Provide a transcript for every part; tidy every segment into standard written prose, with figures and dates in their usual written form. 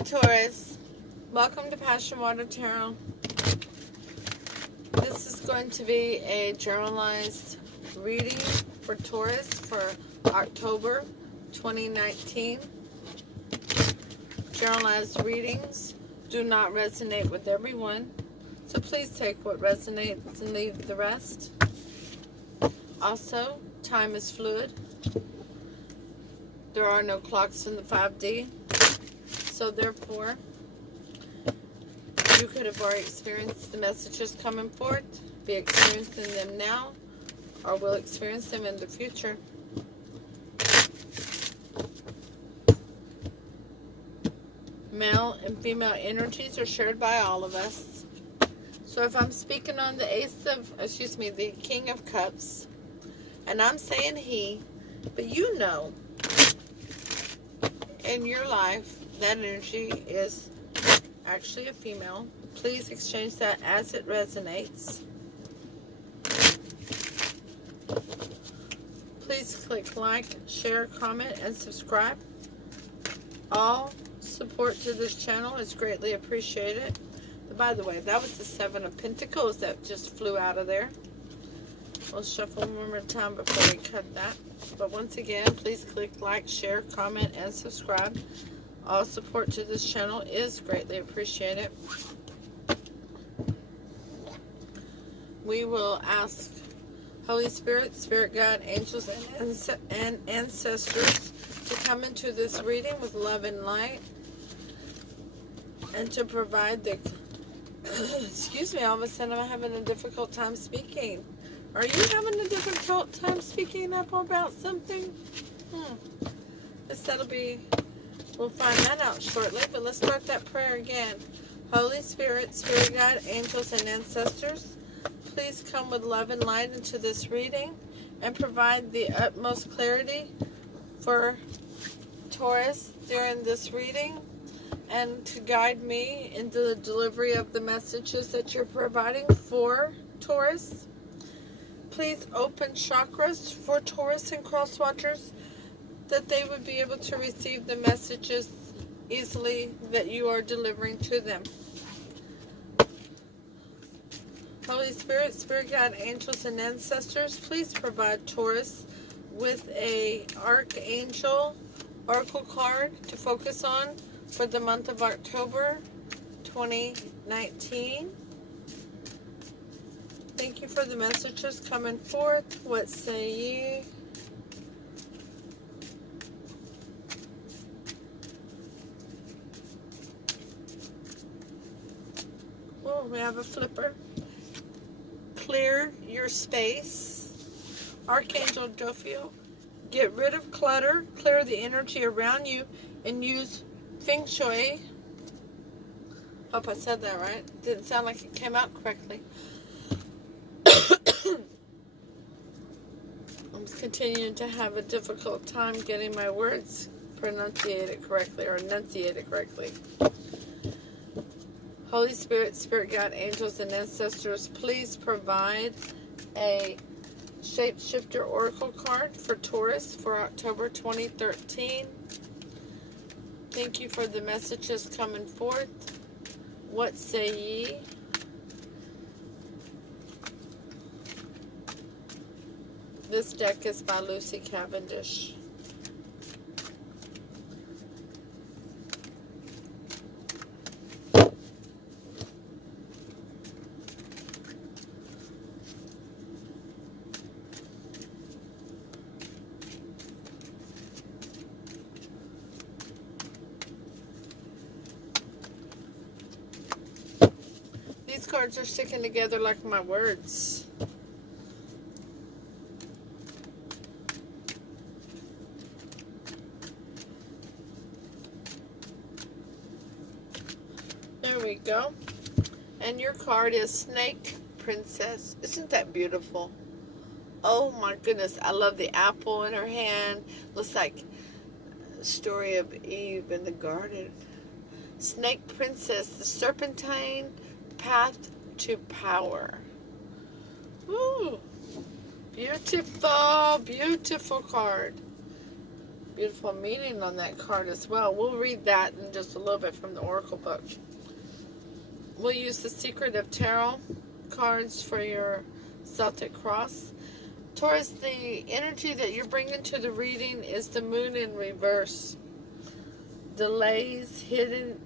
Hello Taurus, welcome to Passion Water Tarot. This is going to be a journalized reading for Taurus for October 2019. Journalized readings do not resonate with everyone, so please take what resonates and leave the rest. Also, time is fluid. There are no clocks in the 5D. So therefore, you could have already experienced the messages coming forth, be experiencing them now, or will experience them in the future. Male and female energies are shared by all of us. So if I'm speaking on the the King of Cups, and I'm saying he, but you know, in your life, that energy is actually a female. Please exchange that as it resonates. Please click like, share, comment, and subscribe. All support to this channel is greatly appreciated. By the way, that was the 7 of Pentacles that just flew out of there. We'll shuffle one more time before we cut that. But once again, please click like, share, comment, and subscribe. All support to this channel is greatly appreciated. We will ask Holy Spirit, Spirit Guide, angels, and ancestors to come into this reading with love and light, and to provide the excuse me, all of a sudden I'm having a difficult time speaking. Are you having a difficult time speaking up about something? We'll find that out shortly, but let's start that prayer again. Holy Spirit, Spirit Guide, angels, and ancestors, please come with love and light into this reading and provide the utmost clarity for Taurus during this reading, and to guide me into the delivery of the messages that you're providing for Taurus. Please open chakras for Taurus and cross watchers, that they would be able to receive the messages easily that you are delivering to them. Holy Spirit, Spirit Guide, angels, and ancestors, please provide Taurus with a Archangel Oracle card to focus on for the month of October 2019. Thank you for the messages coming forth. What say ye? Oh, we have a flipper. Clear your space. Archangel Jophiel, get rid of clutter, clear the energy around you, and use Feng Shui. Hope I said that right. Didn't sound like it came out correctly. I'm continuing to have a difficult time getting my words pronunciated correctly or enunciated correctly. Holy Spirit, Spirit Guide, angels, and ancestors, please provide a Shapeshifter Oracle card for Taurus for October 2013. Thank you for the messages coming forth. What say ye? This deck is by Lucy Cavendish. These cards are sticking together like my words. There we go. And your card is Snake Princess. Isn't that beautiful? Oh my goodness. I love the apple in her hand. Looks like the story of Eve in the garden. Snake Princess, the serpentine path to power. Ooh. Beautiful, beautiful card. beautiful meaning on that card as well. We'll read that in just a little bit from the Oracle book. We'll use the Secret of Tarot cards for your Celtic Cross. Taurus, the energy that you're bringing to the reading is the moon in reverse. Delays, hidden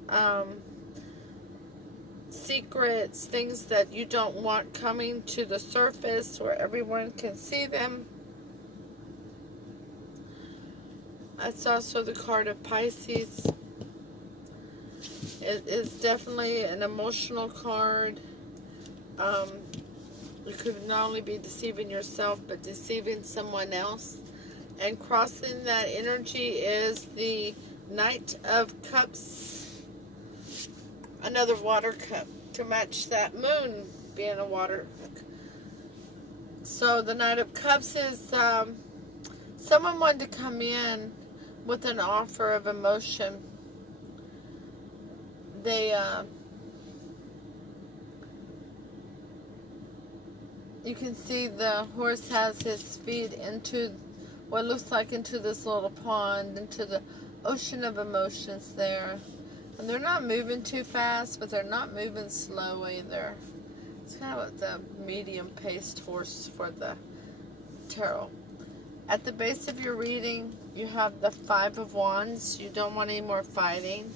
secrets, things that you don't want coming to the surface where everyone can see them. That's also the card of Pisces. It is definitely an emotional card. You could not only be deceiving yourself, but deceiving someone else. And crossing that energy is the Knight of Cups. Another water cup to match that moon being a water. So the Knight of Cups is someone wanted to come in with an offer of emotion. They you can see the horse has his feet into what looks like into this little pond, into the ocean of emotions there. And they're not moving too fast, but they're not moving slow either. It's kind of the medium-paced horse for the tarot. At the base of your reading, you have the Five of Wands. You don't want any more fighting.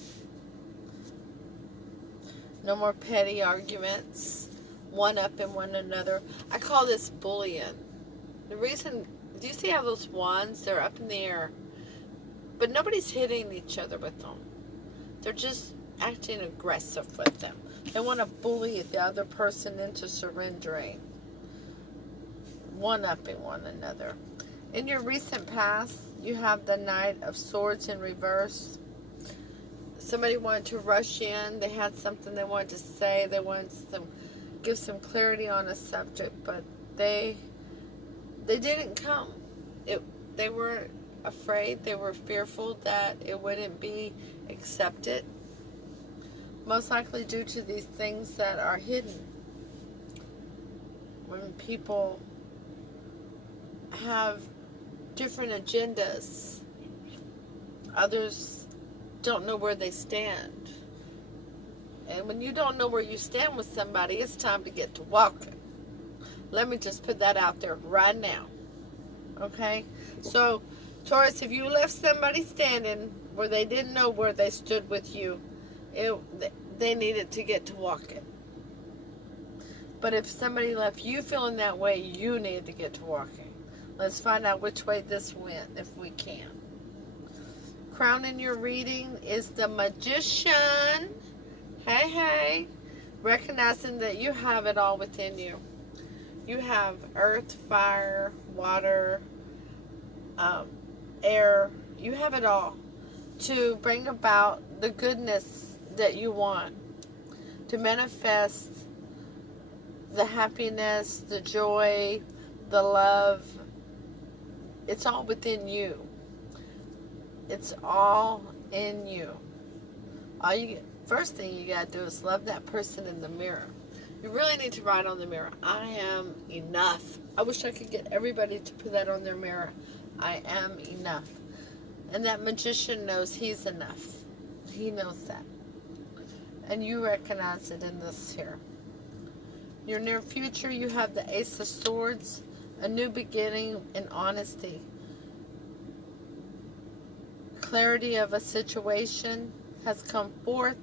No more petty arguments. One up in one another. I call this bullying. The reason, do you see how those wands, they're up in the air, but nobody's hitting each other with them. They're just acting aggressive with them. They want to bully the other person into surrendering. One up in one another. In your recent past, you have the Knight of Swords in reverse. Somebody wanted to rush in. They had something they wanted to say. They wanted to give some clarity on a subject, but they didn't come. They were afraid. They were fearful that it wouldn't be accepted. Most likely due to these things that are hidden. When people have different agendas, others don't know where they stand. And when you don't know where you stand with somebody, it's time to get to walking. Let me just put that out there right now. Okay? So, Taurus, if you left somebody standing where they didn't know where they stood with you, they needed to get to walking. But if somebody left you feeling that way, you need to get to walking. Let's find out which way this went, if we can. Crowning your reading is the Magician. Hey, hey. Recognizing that you have it all within you. You have earth, fire, water, air. You have it all to bring about the goodness that you want. To manifest the happiness, the joy, the love. It's all within you. It's all in you. First thing you got to do is love that person in the mirror. You really need to write on the mirror, I am enough. I wish I could get everybody to put that on their mirror. I am enough. And that magician knows he's enough. He knows that. And you recognize it in this here. Your near future, you have the Ace of Swords, a new beginning in honesty. Clarity of a situation has come forth.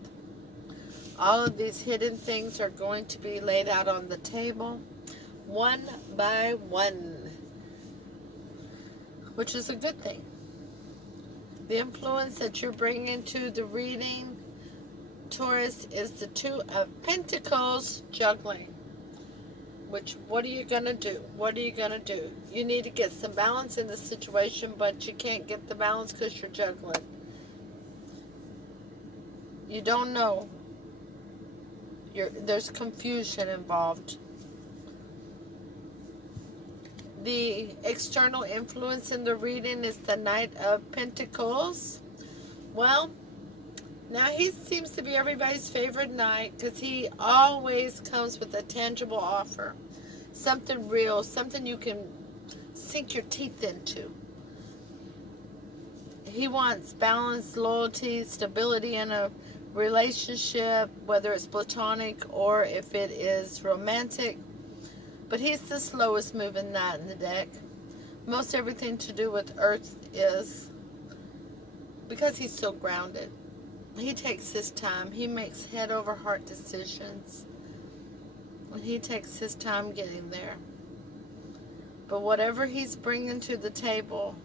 All of these hidden things are going to be laid out on the table, one by one, which is a good thing. The influence that you're bringing to the reading, Taurus, is the Two of Pentacles juggling. Which, what are you going to do? What are you going to do? You need to get some balance in the situation, but you can't get the balance because you're juggling. You don't know. There's confusion involved. The external influence in the reading is the Knight of Pentacles. Well, now he seems to be everybody's favorite knight because he always comes with a tangible offer. Something real, something you can sink your teeth into. he wants balance, loyalty, stability in a relationship, whether it's platonic or if it is romantic. But he's the slowest moving knight in the deck. Most everything to do with Earth is, because he's so grounded. He takes his time. He makes head over heart decisions. And he takes his time getting there. But whatever he's bringing to the table,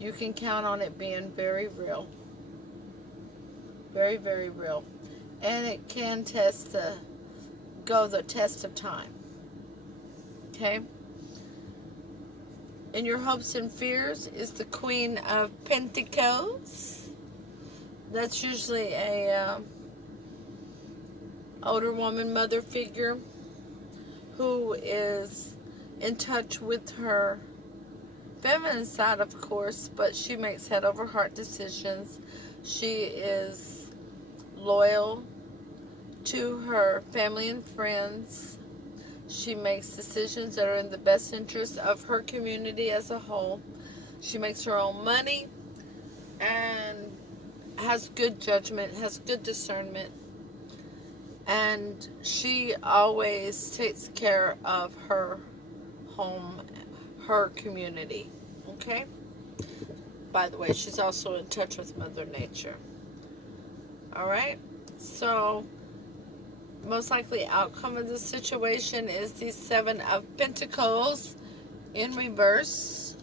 you can count on it being very real. Very, very real. And it can go the test of time. Okay? In your hopes and fears is the Queen of Pentacles. That's usually a older woman, mother figure, who is in touch with her feminine side, of course, but she makes head over heart decisions. She is loyal to her family and friends. She makes decisions that are in the best interest of her community as a whole. She makes her own money and has good judgment, has good discernment. And she always takes care of her home, her community. Okay? By the way, she's also in touch with Mother Nature. Alright? So, most likely outcome of the situation is the Seven of Pentacles in reverse,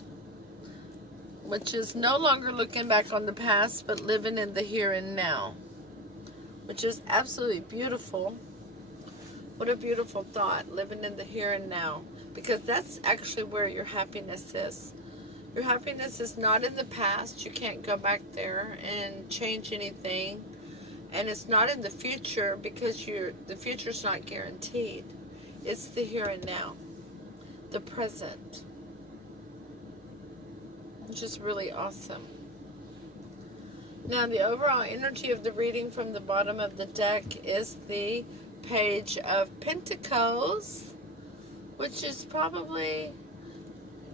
which is no longer looking back on the past, but living in the here and now, which is absolutely beautiful. What a beautiful thought, living in the here and now, because that's actually where your happiness is. Your happiness is not in the past. You can't go back there and change anything. And it's not in the future, because the future's not guaranteed. It's the here and now, the present, which is really awesome. Now, the overall energy of the reading from the bottom of the deck is the Page of Pentacles, which is probably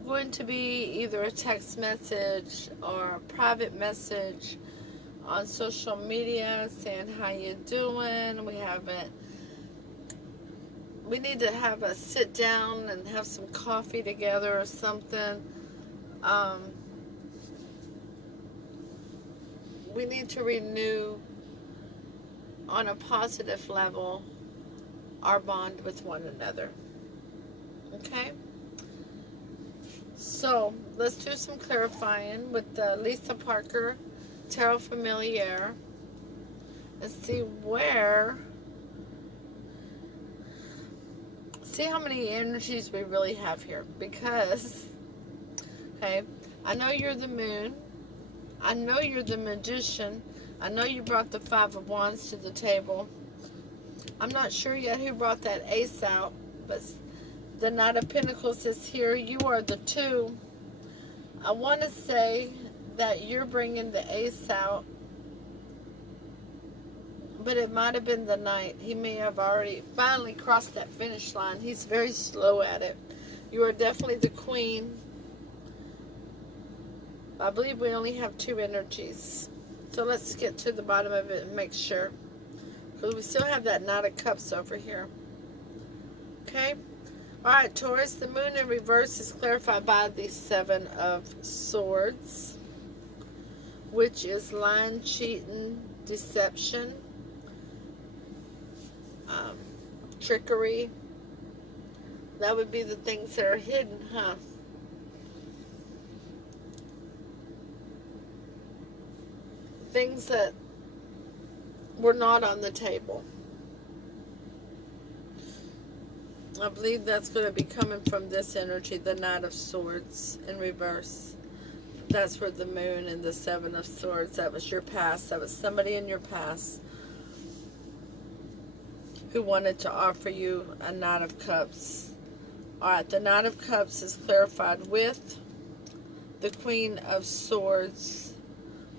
going to be either a text message or a private message on social media saying how you doing. We need to have a sit down and have some coffee together or something. We need to renew on a positive level our bond with one another. Okay? So, let's do some clarifying with Lisa Parker Tarot Familiar and see how many energies we really have here. Because, okay, I know you're the Moon. I know you're the Magician. I know you brought the Five of Wands to the table. I'm not sure yet who brought that Ace out, but the Knight of Pentacles is here. You are the Two. I want to say that you're bringing the Ace out, but it might have been the Knight. He may have already finally crossed that finish line. He's very slow at it. You are definitely the Queen. I believe we only have two energies. So let's get to the bottom of it and make sure. Because we still have that Knight of Cups over here. Okay? Alright, Taurus, the Moon in reverse is clarified by the Seven of Swords, which is lying, cheating, deception, trickery. That would be the things that are hidden, huh? Things that were not on the table. I believe that's going to be coming from this energy, the Knight of Swords in reverse. That's where the Moon and the Seven of Swords, that was your past. That was somebody in your past who wanted to offer you a Knight of Cups. Alright, the Knight of Cups is clarified with the Queen of Swords.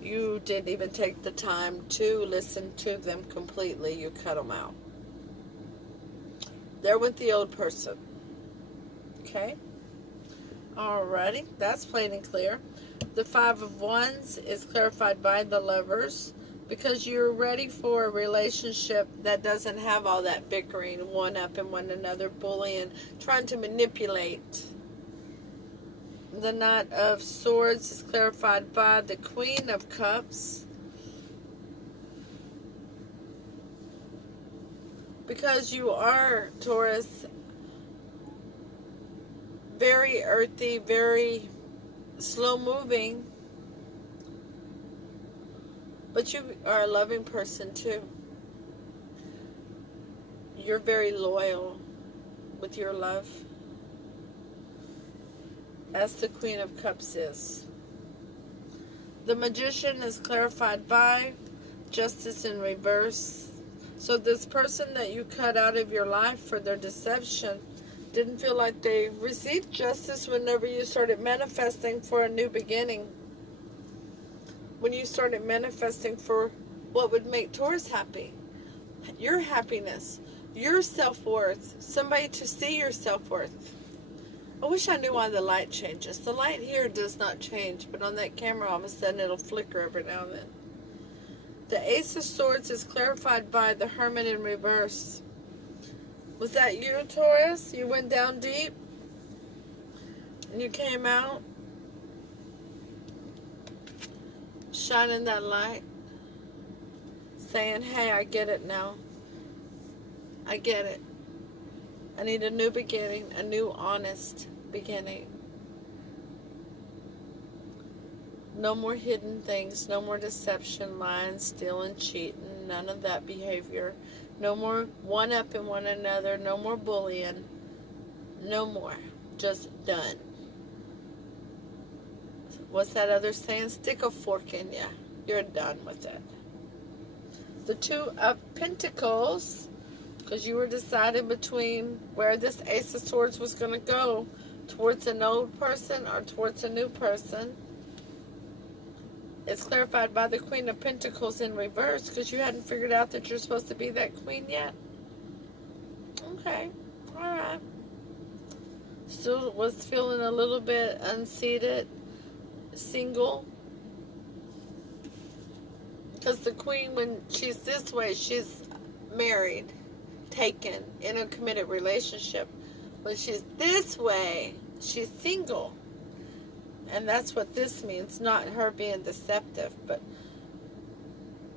You didn't even take the time to listen to them completely. You cut them out. They're with the old person. Okay? Alrighty, that's plain and clear. The Five of Wands is clarified by the Lovers, because you're ready for a relationship that doesn't have all that bickering, one up in one another, bullying, trying to manipulate. The Knight of Swords is clarified by the Queen of Cups, because you are, Taurus, very earthy, very slow moving, but you are a loving person too. You're very loyal with your love, as the Queen of Cups is. The Magician is clarified by Justice in reverse. So this person that you cut out of your life for their deception didn't feel like they received justice whenever you started manifesting for a new beginning. When you started manifesting for what would make Taurus happy. Your happiness, your self-worth, somebody to see your self-worth. I wish I knew why the light changes. The light here does not change, but on that camera all of a sudden it'll flicker every now and then. The Ace of Swords is clarified by the Hermit in reverse. Was that you, Taurus? You went down deep and you came out shining that light, saying, hey, I get it now. I get it. I need a new beginning, a new honest beginning. No more hidden things, no more deception, lying, stealing, cheating, none of that behavior. No more one up in one another, no more bullying, no more. Just done. What's that other saying? Stick a fork in ya. You're done with it. The Two of Pentacles, because you were deciding between where this Ace of Swords was going to go, towards an old person or towards a new person. It's clarified by the Queen of Pentacles in reverse, because you hadn't figured out that you're supposed to be that queen yet. Okay, alright. Still was feeling a little bit unseated, single. Because the queen, when she's this way, she's married, taken, in a committed relationship. When she's this way, she's single. And that's what this means, not her being deceptive, but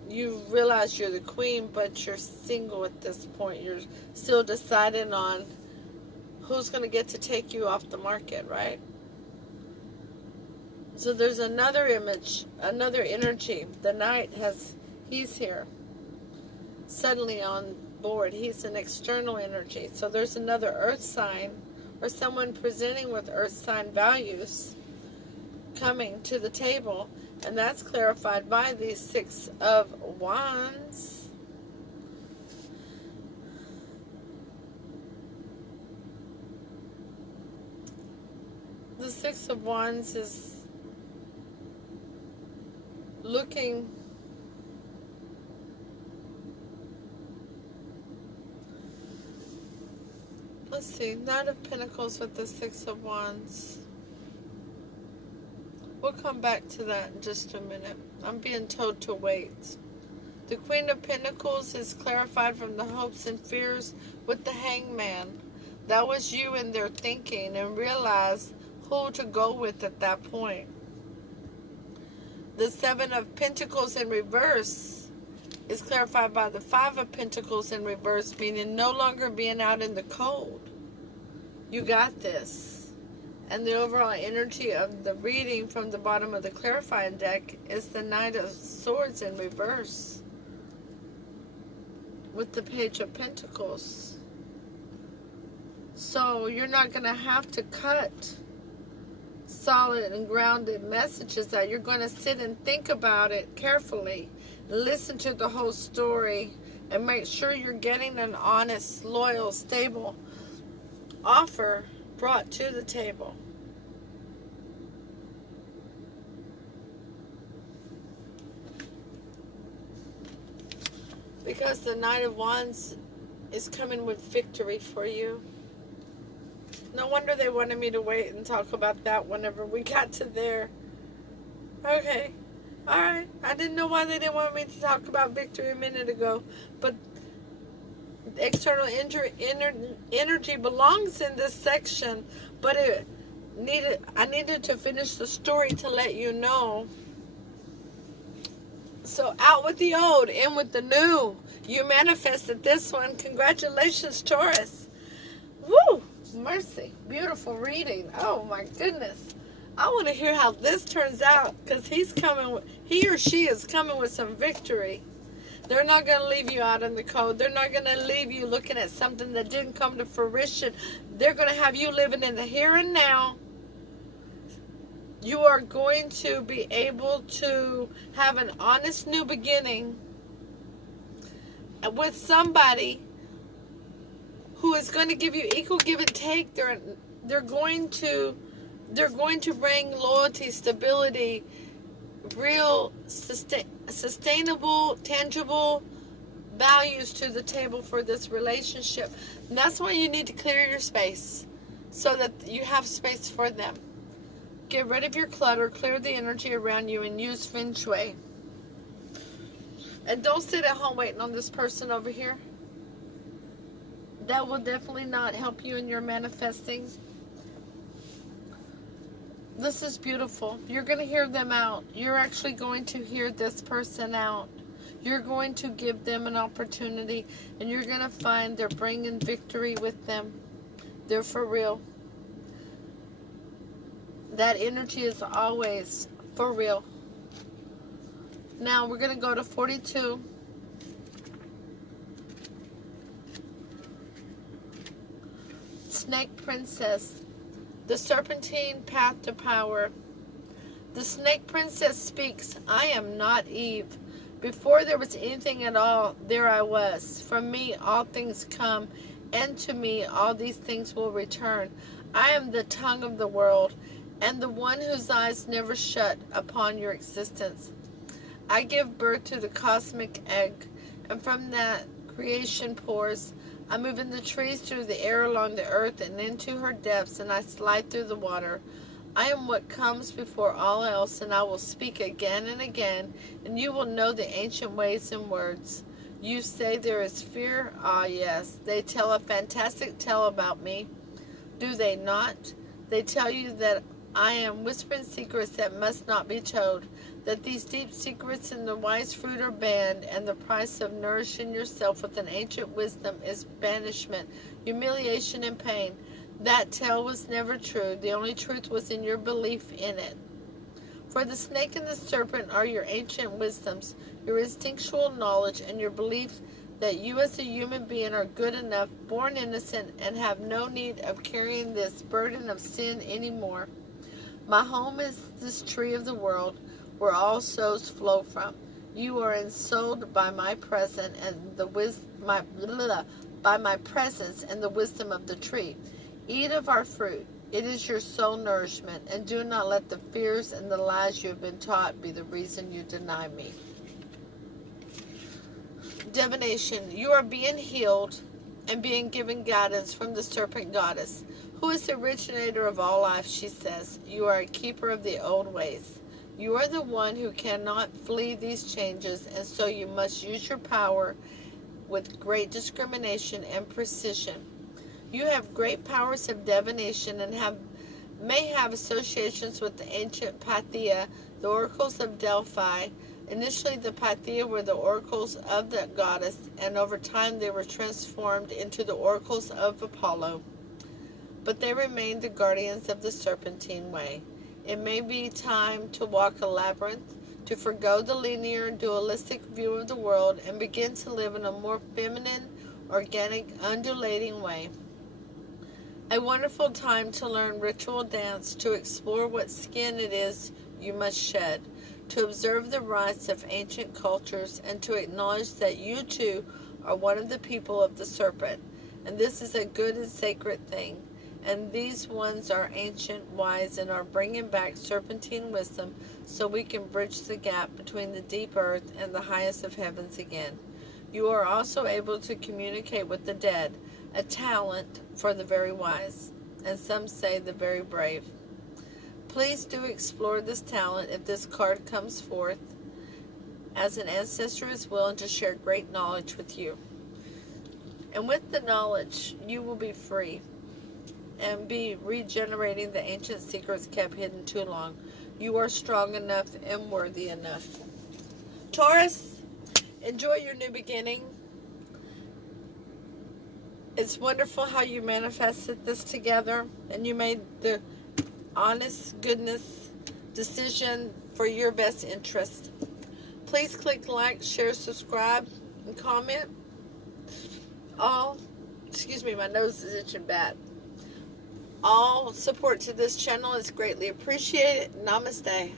you realize you're the queen, but you're single at this point. You're still deciding on who's going to get to take you off the market, right? So there's another image, another energy. The Knight he's here. Suddenly on board. He's an external energy. So there's another earth sign, or someone presenting with earth sign values coming to the table, and that's clarified by the Six of Wands. The Six of Wands is looking let's see, Knight of Pentacles with the Six of Wands. We'll come back to that in just a minute. I'm being told to wait. The Queen of Pentacles is clarified from the hopes and fears with the Hangman. That was you in their thinking, and realize who to go with at that point. The Seven of Pentacles in reverse is clarified by the Five of Pentacles in reverse, meaning no longer being out in the cold. You got this. And the overall energy of the reading from the bottom of the clarifying deck is the Knight of Swords in reverse with the Page of Pentacles. So you're not going to have to cut solid and grounded messages out. You're going to sit and think about it carefully, listen to the whole story, and make sure you're getting an honest, loyal, stable offer brought to the table. Because the Knight of Wands is coming with victory for you. No wonder they wanted me to wait and talk about that whenever we got to there. Okay. Alright. I didn't know why they didn't want me to talk about victory a minute ago. But external energy belongs in this section. But I needed to finish the story to let you know. So out with the old, in with the new. You manifested this one. Congratulations, Taurus. Woo! Mercy. Beautiful reading. Oh my goodness. I want to hear how this turns out, because he or she is coming with some victory. They're not going to leave you out in the cold. They're not going to leave you looking at something that didn't come to fruition. They're going to have you living in the here and now. You are going to be able to have an honest new beginning with somebody who is going to give you equal give and take. They're going to bring loyalty, stability, real sustainable, tangible values to the table for this relationship. And that's why you need to clear your space so that you have space for them. Get rid of your clutter, clear the energy around you, and use Feng Shui. And don't sit at home waiting on this person over here. That will definitely not help you in your manifesting. This is beautiful. You're going to hear them out. You're actually going to hear this person out. You're going to give them an opportunity, and you're going to find they're bringing victory with them. They're for real. That energy is always for real. Now we're going to go to 42. Snake Princess. The Serpentine Path to Power. The Snake Princess speaks, I am not Eve. Before there was anything at all, there I was. From me all things come, and to me all these things will return. I am the tongue of the world, and the one whose eyes never shut upon your existence. I give birth to the cosmic egg, and from that creation pours. I move in the trees through the air along the earth and into her depths, and I slide through the water. I am what comes before all else, and I will speak again and again, and you will know the ancient ways and words. You say there is fear? Ah, yes. They tell a fantastic tale about me. Do they not? They tell you that I am whispering secrets that must not be told, that these deep secrets in the wise fruit are banned, and the price of nourishing yourself with an ancient wisdom is banishment, humiliation, and pain. That tale was never true. The only truth was in your belief in it. For the snake and the serpent are your ancient wisdoms, your instinctual knowledge, and your belief that you as a human being are good enough, born innocent, and have no need of carrying this burden of sin anymore. My home is this tree of the world, where all souls flow from. You are ensouled by my presence and by my presence and the wisdom of the tree. Eat of our fruit. It is your soul nourishment, and do not let the fears and the lies you have been taught be the reason you deny me. Divination. You are being healed and being given guidance from the serpent goddess, who is the originator of all life, she says. You are a keeper of the old ways. You are the one who cannot flee these changes, and so you must use your power with great discrimination and precision. You have great powers of divination and may have associations with the ancient Pythia, the oracles of Delphi. Initially, the Pythia were the oracles of the goddess, and over time they were transformed into the oracles of Apollo. But they remain the guardians of the serpentine way. It may be time to walk a labyrinth, to forgo the linear, dualistic view of the world, and begin to live in a more feminine, organic, undulating way. A wonderful time to learn ritual dance, to explore what skin it is you must shed, to observe the rites of ancient cultures, and to acknowledge that you too are one of the people of the serpent. And this is a good and sacred thing. And these ones are ancient, wise, and are bringing back serpentine wisdom so we can bridge the gap between the deep earth and the highest of heavens again. You are also able to communicate with the dead, a talent for the very wise, and some say the very brave. Please do explore this talent if this card comes forth, as an ancestor is willing to share great knowledge with you. And with the knowledge, you will be free and be regenerating the ancient secrets kept hidden too long. You are strong enough and worthy enough. Taurus, enjoy your new beginning. It's wonderful how you manifested this together and you made the honest goodness decision for your best interest. Please click like, share, subscribe, and comment. Excuse me, my nose is itching bad. All support to this channel is greatly appreciated. Namaste.